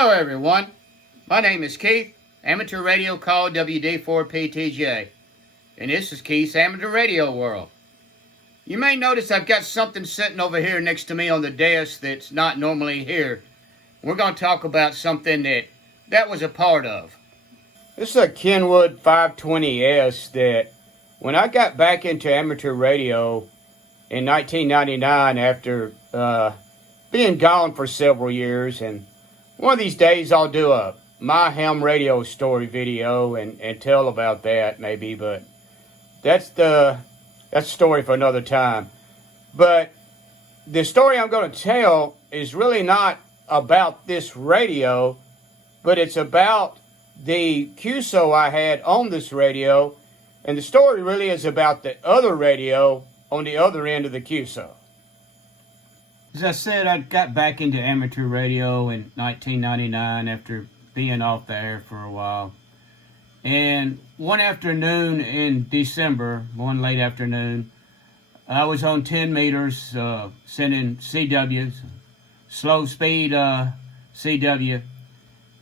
Hello everyone, my name is Keith, amateur radio call WD4PTJ, and this is Keith's Amateur Radio World. You may notice I've got something sitting over here next to me on the desk that's not normally here. We're going to talk about something that was a part of. This is a Kenwood 520S that when I got back into amateur radio in 1999 after being gone for several years, and one of these days I'll do a my ham radio story video and tell about that maybe, but that's the story for another time. But the story I'm going to tell is really not about this radio, but it's about the QSO I had on this radio, and the story really is about the other radio on the other end of the QSO. As I said, I got back into amateur radio in 1999 after being off the air for a while. And one afternoon in December, one late afternoon, I was on 10 meters sending CWs, slow speed CW,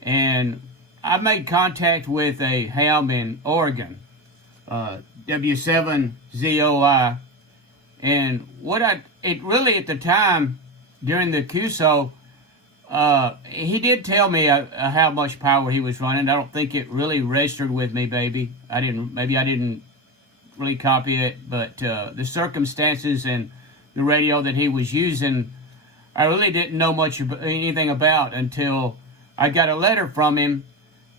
and I made contact with a ham in Oregon, W7ZOI. And it really at the time during the QSO, he did tell me how much power he was running. I don't think it really registered with me, maybe I didn't really copy it, but the circumstances and the radio that he was using, I really didn't know anything about until I got a letter from him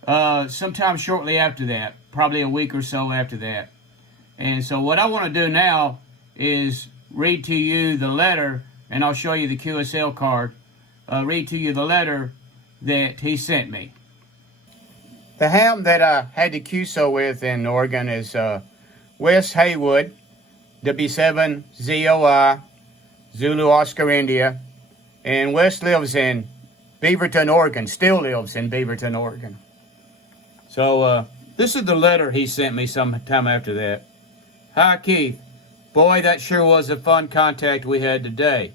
sometime shortly after that, probably a week or so after that. And so what I want to do now is read to you the letter, and I'll show you the QSL card. Read to you the letter that he sent me. The ham that I had the QSO with in Oregon is Wes Haywood, W7ZOI, Zulu Oscar India, and Wes lives in Beaverton, Oregon, still lives in Beaverton, Oregon. So this is the letter he sent me sometime after that. Hi, Keith. Boy, that sure was a fun contact we had today.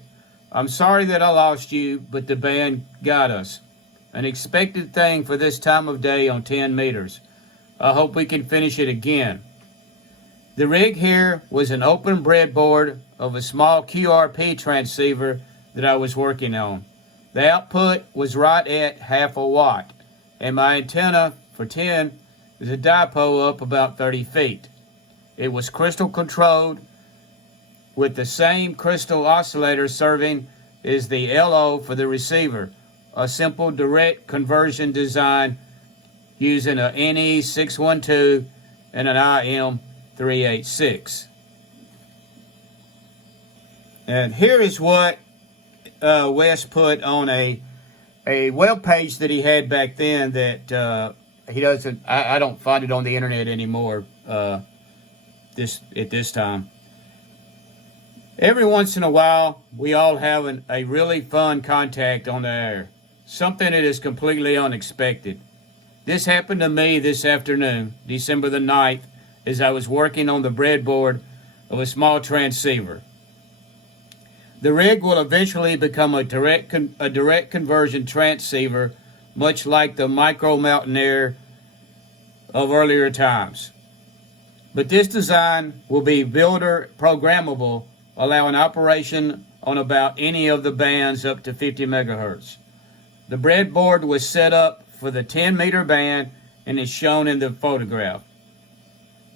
I'm sorry that I lost you, but the band got us. An expected thing for this time of day on 10 meters. I hope we can finish it again. The rig here was an open breadboard of a small QRP transceiver that I was working on. The output was right at half a watt, and my antenna for 10 is a dipole up about 30 feet. It was crystal controlled, with the same crystal oscillator serving as the LO for the receiver, a simple direct conversion design using a NE612 and an IM386. And here is what Wes put on a web page that he had back then that he doesn't, I don't find it on the internet anymore at this time. Every once in a while, we all have a really fun contact on the air, something that is completely unexpected. This happened to me this afternoon, December the 9th, as I was working on the breadboard of a small transceiver. The rig will eventually become a direct conversion transceiver, much like the Micro Mountaineer of earlier times. But this design will be builder programmable, allowing operation on about any of the bands up to 50 megahertz. The breadboard was set up for the 10-meter band and is shown in the photograph.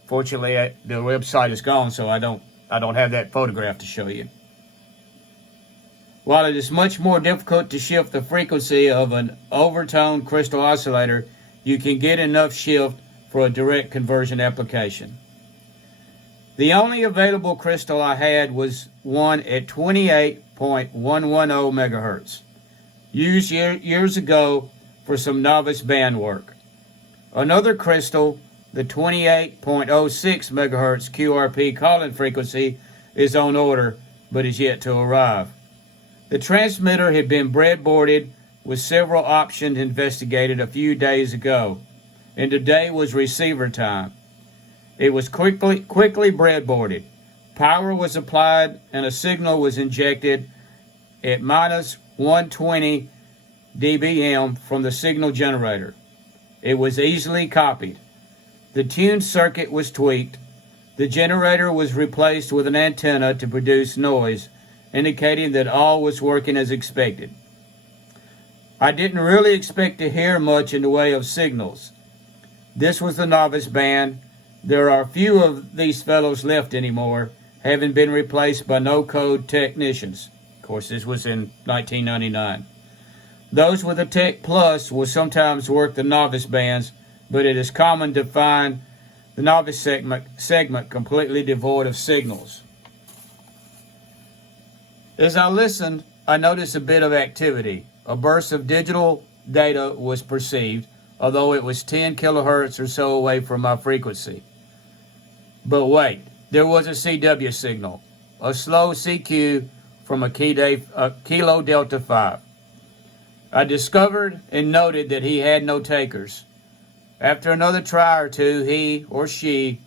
Fortunately, the website is gone, so I don't have that photograph to show you. While it is much more difficult to shift the frequency of an overtone crystal oscillator, you can get enough shift for a direct conversion application. The only available crystal I had was one at 28.110 megahertz, used years ago for some novice band work. Another crystal, the 28.06 megahertz QRP calling frequency, is on order but is yet to arrive. The transmitter had been breadboarded with several options investigated a few days ago, and today was receiver time. It was quickly breadboarded. Power was applied and a signal was injected at minus 120 dBm from the signal generator. It was easily copied. The tune circuit was tweaked. The generator was replaced with an antenna to produce noise, indicating that all was working as expected. I didn't really expect to hear much in the way of signals. This was the novice band. There are few of these fellows left anymore, having been replaced by no-code technicians. Of course, this was in 1999. Those with a Tech Plus will sometimes work the novice bands, but it is common to find the novice segment completely devoid of signals. As I listened, I noticed a bit of activity. A burst of digital data was perceived, although it was 10 kilohertz or so away from my frequency. But wait, there was a CW signal, a slow CQ from a Kilo Delta 5. I discovered and noted that he had no takers. After another try or two, he or she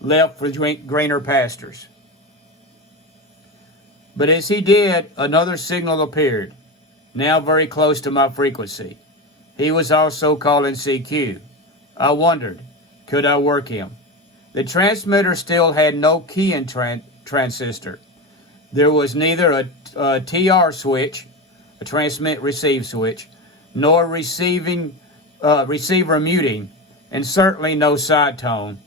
left for greener pastures. But as he did, another signal appeared, now very close to my frequency. He was also calling CQ. I wondered, could I work him? The transmitter still had no key-in transistor. There was neither a TR switch, a transmit-receive switch, nor receiver muting, and certainly no side tone.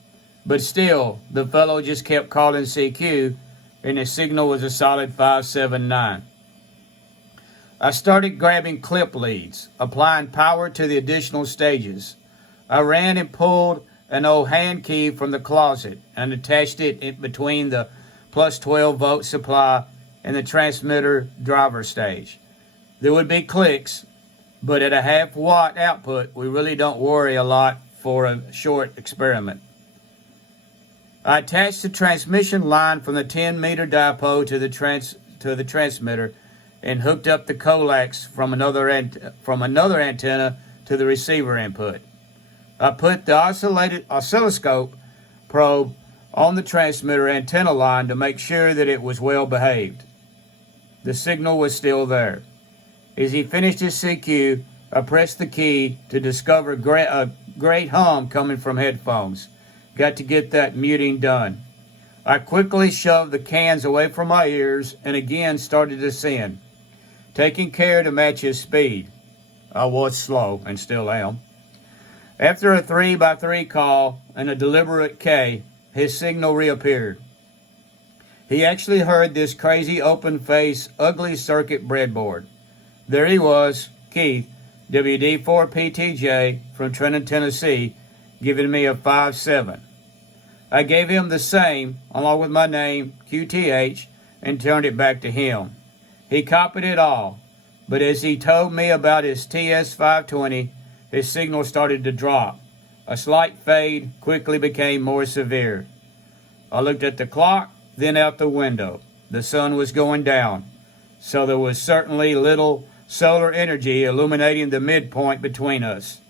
But still, the fellow just kept calling CQ, and the signal was a solid 579. I started grabbing clip leads, applying power to the additional stages. I ran and pulled an old hand key from the closet and attached it in between the plus 12 volt supply and the transmitter driver stage. There would be clicks, but at a half watt output, we really don't worry a lot for a short experiment. I attached the transmission line from the 10-meter dipole to the transmitter and hooked up the coax from another antenna to the receiver input. I put the oscilloscope probe on the transmitter antenna line to make sure that it was well behaved. The signal was still there. As he finished his CQ, I pressed the key to discover a great hum coming from headphones. Got to get that muting done. I quickly shoved the cans away from my ears and again started to send, taking care to match his speed. I was slow and still am. After a 3x3 call and a deliberate K, his signal reappeared. He actually heard this crazy open-face, ugly circuit breadboard. There he was, Keith, WD4PTJ from Trenton, Tennessee, giving me a 5.7. I gave him the same, along with my name, QTH, and turned it back to him. He copied it all, but as he told me about his TS520, his signal started to drop. A slight fade quickly became more severe. I looked at the clock, then out the window. The sun was going down, so there was certainly little solar energy illuminating the midpoint between us.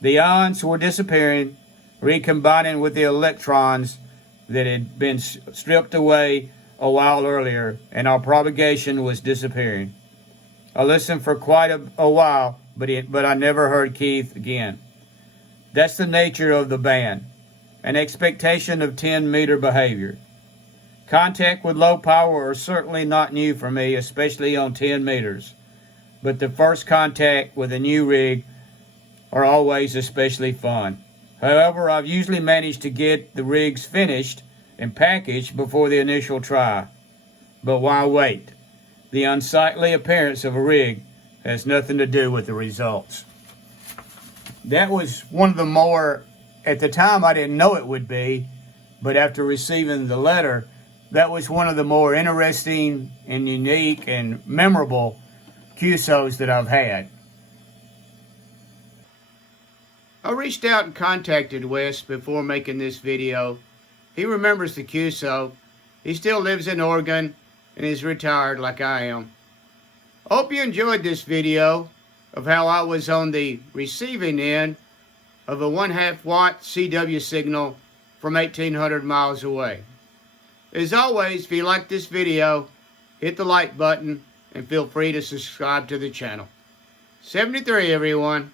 The ions were disappearing, recombining with the electrons that had been stripped away a while earlier, and our propagation was disappearing. I listened for quite a while, but I never heard Keith again. That's the nature of the band, an expectation of 10-meter behavior. Contact with low power are certainly not new for me, especially on 10 meters. But the first contact with a new rig are always especially fun. However, I've usually managed to get the rigs finished and packaged before the initial try. But why wait? The unsightly appearance of a rig has nothing to do with the results. That was one of the more, at the time I didn't know it would be, but after receiving the letter, that was one of the more interesting and unique and memorable QSOs that I've had. I reached out and contacted Wes before making this video. He remembers the QSO. He still lives in Oregon and is retired like I am. I hope you enjoyed this video of how I was on the receiving end of a 1/2 watt CW signal from 1,800 miles away. As always, if you like this video, hit the like button and feel free to subscribe to the channel. 73, everyone.